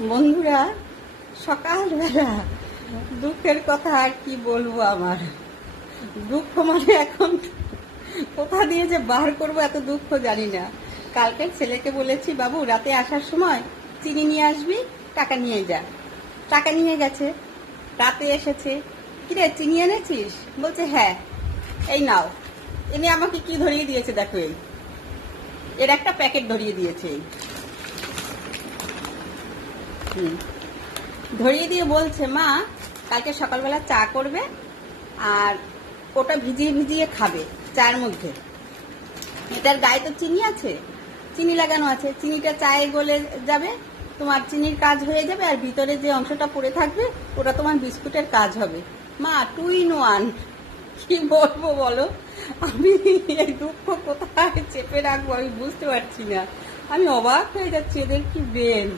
বন্ধুরা, সকালবেলা দুঃখের কথা আর কি বলবো। আমার দুঃখ মানে এখন কোথা দিয়ে যে বার করবো এত দুঃখ জানি না। কালকে ছেলেকে বলেছি, বাবু রাতে আসার সময় চিনি নিয়ে আসবি, টাকা নিয়ে যা। টাকা নিয়ে গেছে, রাতে এসেছে, কিরে চিনি এনেছিস? বলছে হ্যাঁ, এই নাও। এনে আমাকে কি ধরিয়ে দিয়েছে দেখো, এর একটা প্যাকেট ধরিয়ে দিয়েছে। ধরিয়ে দিয়ে বলছে, মা কালকে সকালবেলা চা করবে আর ওটা ভিজিয়ে ভিজিয়ে খাবে চায়ের মধ্যে। এটার গায়ে তো চিনি আছে, চিনি লাগানো আছে, চিনিটা চায়ে গলে যাবে, তোমার চিনির কাজ হয়ে যাবে, আর ভিতরে যে অংশটা পড়ে থাকবে ওটা তোমার বিস্কুটের কাজ হবে। মা 2 in 1। কি বলবো বলো, আমি এই দুঃখ কোথায় চেপে রাখবো আমি বুঝতে পারছি না। আমি অবাক হয়ে যাচ্ছি, এদের কি ব্রেন।